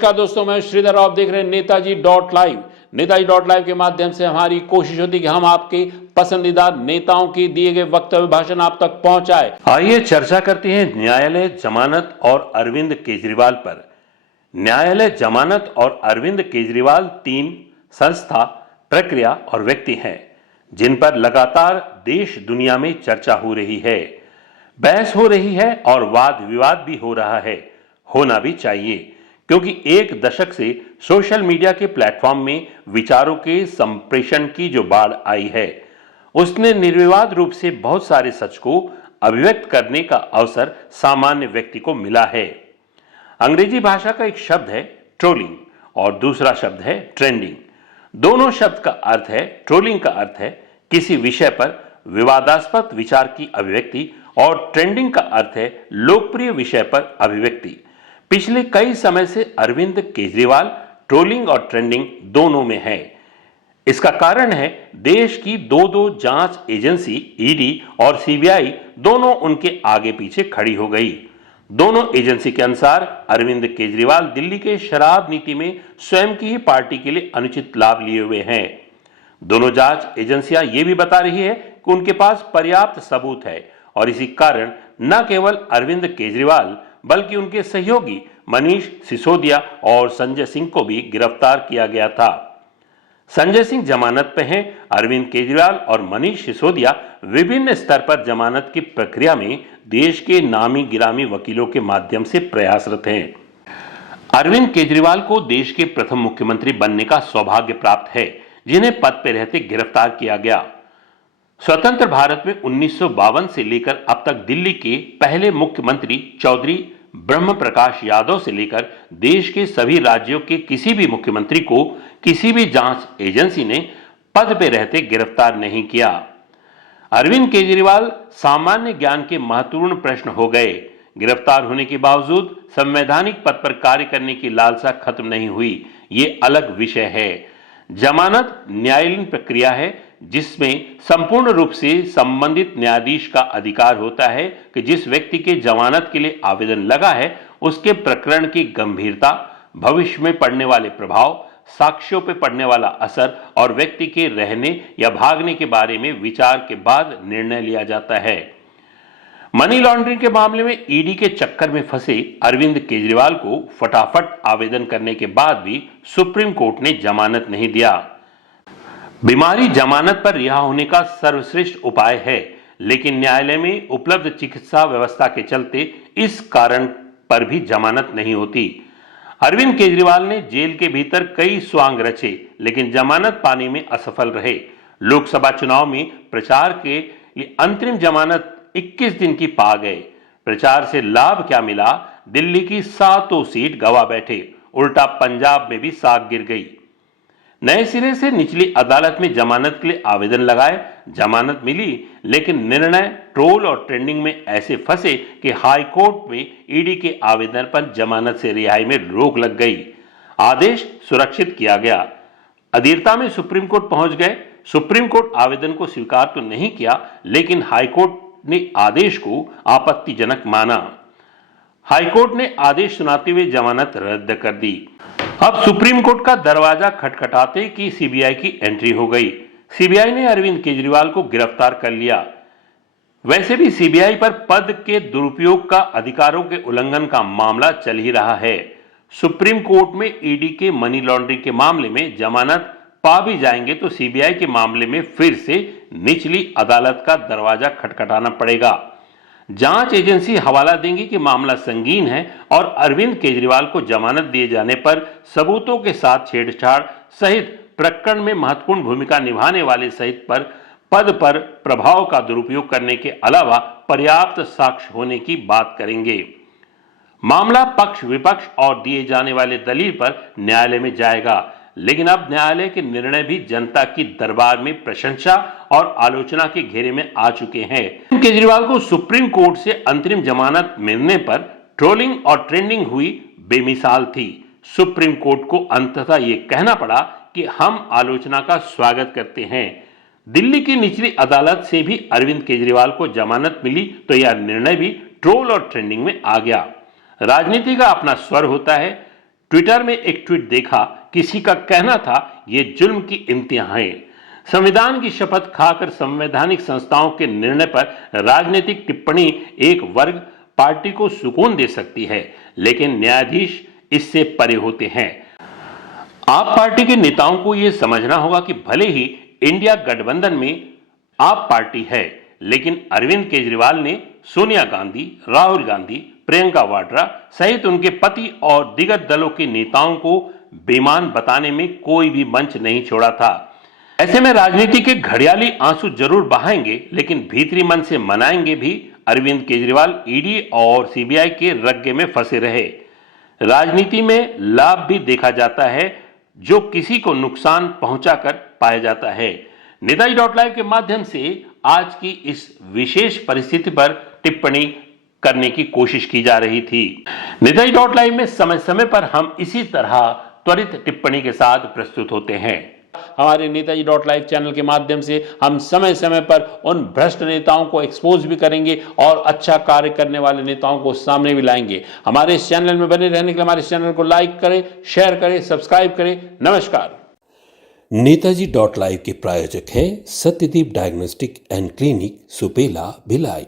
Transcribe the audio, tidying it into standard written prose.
नमस्कार दोस्तों, मैं श्रीधर, आप देख रहे हैं Netaji dot live. Netaji dot live के माध्यम से हमारी कोशिश होती है कि हम आपके पसंदीदा नेताओं के दिए गए वक्तव्य भाषण आप तक पहुंचाए। आइए चर्चा करते हैं न्यायालय जमानत और अरविंद केजरीवाल पर। न्यायालय जमानत और अरविंद केजरीवाल तीन संस्था, प्रक्रिया और व्यक्ति हैं जिन पर लगातार देश दुनिया में चर्चा हो रही है, बहस हो रही है और वाद विवाद भी हो रहा है। होना भी चाहिए, क्योंकि एक दशक से सोशल मीडिया के प्लेटफॉर्म में विचारों के संप्रेषण की जो बाढ़ आई है, उसने निर्विवाद रूप से बहुत सारे सच को अभिव्यक्त करने का अवसर सामान्य व्यक्ति को मिला है। अंग्रेजी भाषा का एक शब्द है ट्रोलिंग और दूसरा शब्द है ट्रेंडिंग। दोनों शब्द का अर्थ है, ट्रोलिंग का अर्थ है किसी विषय पर विवादास्पद विचार की अभिव्यक्ति और ट्रेंडिंग का अर्थ है लोकप्रिय विषय पर अभिव्यक्ति। पिछले कई समय से अरविंद केजरीवाल ट्रोलिंग और ट्रेंडिंग दोनों में है। इसका कारण है देश की दो जांच एजेंसी ईडी और सीबीआई दोनों उनके आगे पीछे खड़ी हो गई। दोनों एजेंसी के अनुसार अरविंद केजरीवाल दिल्ली के शराब नीति में स्वयं की ही पार्टी के लिए अनुचित लाभ लिए हुए हैं। दोनों जांच एजेंसियां ये भी बता रही है कि उनके पास पर्याप्त सबूत है और इसी कारण न केवल अरविंद केजरीवाल बल्कि उनके सहयोगी मनीष सिसोदिया और संजय सिंह को भी गिरफ्तार किया गया था। संजय सिंह जमानत पे हैं। अरविंद केजरीवाल और मनीष सिसोदिया विभिन्न स्तर पर जमानत की प्रक्रिया में देश के नामी गिरामी वकीलों के माध्यम से प्रयासरत हैं। अरविंद केजरीवाल को देश के प्रथम मुख्यमंत्री बनने का सौभाग्य प्राप्त है, जिन्हें पद पर रहते गिरफ्तार किया गया। स्वतंत्र भारत में 1952 से लेकर अब तक दिल्ली के पहले मुख्यमंत्री चौधरी ब्रह्म प्रकाश यादव से लेकर देश के सभी राज्यों के किसी भी मुख्यमंत्री को किसी भी जांच एजेंसी ने पद पे रहते गिरफ्तार नहीं किया। अरविंद केजरीवाल सामान्य ज्ञान के महत्वपूर्ण प्रश्न हो गए। गिरफ्तार होने के बावजूद संवैधानिक पद पर कार्य करने की लालसा खत्म नहीं हुई, ये अलग विषय है। जमानत न्यायालयीन प्रक्रिया है जिसमें संपूर्ण रूप से संबंधित न्यायाधीश का अधिकार होता है कि जिस व्यक्ति के जमानत के लिए आवेदन लगा है उसके प्रकरण की गंभीरता, भविष्य में पड़ने वाले प्रभाव, साक्ष्यों पर पड़ने वाला असर और व्यक्ति के रहने या भागने के बारे में विचार के बाद निर्णय लिया जाता है। मनी लॉन्ड्रिंग के मामले में ईडी के चक्कर में फंसे अरविंद केजरीवाल को फटाफट आवेदन करने के बाद भी सुप्रीम कोर्ट ने जमानत नहीं दिया। बीमारी जमानत पर रिहा होने का सर्वश्रेष्ठ उपाय है, लेकिन न्यायालय में उपलब्ध चिकित्सा व्यवस्था के चलते इस कारण पर भी जमानत नहीं होती। अरविंद केजरीवाल ने जेल के भीतर कई स्वांग रचे, लेकिन जमानत पाने में असफल रहे। लोकसभा चुनाव में प्रचार के लिए अंतरिम जमानत 21 दिन की पा गए। प्रचार से लाभ क्या मिला? दिल्ली की 7 सीट गवा बैठे, उल्टा पंजाब में भी साख गिर गई। नए सिरे से निचली अदालत में जमानत के लिए आवेदन लगाए, जमानत मिली, लेकिन निर्णय ट्रोल और ट्रेंडिंग में ऐसे फंसे कि हाई कोर्ट में ईडी के आवेदन पर जमानत से रिहाई में रोक लग गई। आदेश सुरक्षित किया गया। अधीरता में सुप्रीम कोर्ट पहुंच गए। सुप्रीम कोर्ट आवेदन को स्वीकार तो नहीं किया, लेकिन हाईकोर्ट ने आदेश को आपत्तिजनक माना। हाईकोर्ट ने आदेश सुनाते हुए जमानत रद्द कर दी। अब सुप्रीम कोर्ट का दरवाजा खटखटाते कि सीबीआई की एंट्री हो गई। सीबीआई ने अरविंद केजरीवाल को गिरफ्तार कर लिया। वैसे भी सीबीआई पर पद के दुरुपयोग का अधिकारों के उल्लंघन का मामला चल ही रहा है। सुप्रीम कोर्ट में ईडी के मनी लॉन्ड्रिंग के मामले में जमानत पा भी जाएंगे तो सीबीआई के मामले में फिर से निचली अदालत का दरवाजा खटखटाना पड़ेगा। जांच एजेंसी हवाला देंगी कि मामला संगीन है और अरविंद केजरीवाल को जमानत दिए जाने पर सबूतों के साथ छेड़छाड़ सहित प्रकरण में महत्वपूर्ण भूमिका निभाने वाले सहित पर पद पर प्रभाव का दुरुपयोग करने के अलावा पर्याप्त साक्ष्य होने की बात करेंगे। मामला पक्ष विपक्ष और दिए जाने वाले दलील पर न्यायालय में जाएगा, लेकिन अब न्यायालय के निर्णय भी जनता की दरबार में प्रशंसा और आलोचना के घेरे में आ चुके हैं। केजरीवाल को सुप्रीम कोर्ट से अंतरिम जमानत मिलने पर ट्रोलिंग और ट्रेंडिंग हुई बेमिसाल थी। सुप्रीम कोर्ट को अंततः यह कहना पड़ा कि हम आलोचना का स्वागत करते हैं। दिल्ली की निचली अदालत से भी अरविंद केजरीवाल को जमानत मिली तो यह निर्णय भी ट्रोल और ट्रेंडिंग में आ गया। राजनीति का अपना स्वर होता है। ट्विटर में एक ट्वीट देखा, किसी का कहना था ये जुल्म की इंतहा है। संविधान की शपथ खाकर संवैधानिक संस्थाओं के निर्णय पर राजनीतिक टिप्पणी एक वर्ग पार्टी को सुकून दे सकती है, लेकिन न्यायाधीश इससे परे होते हैं। आप पार्टी के नेताओं को यह समझना होगा कि भले ही इंडिया गठबंधन में आप पार्टी है, लेकिन अरविंद केजरीवाल ने सोनिया गांधी, राहुल गांधी, प्रियंका वाड्रा सहित उनके पति और दीगर दलों के नेताओं को बेईमान बताने में कोई भी मंच नहीं छोड़ा था। ऐसे में राजनीति के घड़ियाली आंसू जरूर बहाएंगे, लेकिन भीतरी मन से मनाएंगे भी अरविंद केजरीवाल ईडी और सीबीआई के रग्गे में फंसे रहे। राजनीति में लाभ भी देखा जाता है जो किसी को नुकसान पहुंचाकर पाया जाता है। नेताजी.live के माध्यम से आज की इस विशेष परिस्थिति पर टिप्पणी करने की कोशिश की जा रही थी। नेताजी.live में समय समय पर हम इसी तरह त्वरित टिप्पणी के साथ प्रस्तुत होते हैं। हमारे नेताजी.live चैनल के माध्यम से हम समय समय पर उन भ्रष्ट नेताओं को एक्सपोज भी करेंगे और अच्छा कार्य करने वाले नेताओं को सामने भी लाएंगे। हमारे इस चैनल में बने रहने के लिए हमारे इस चैनल को लाइक करें, शेयर करें, सब्सक्राइब करें। नमस्कार। नेताजी.live के प्रायोजक हैं Satyadeep diagnostic and clinic, Supela, Bhilai.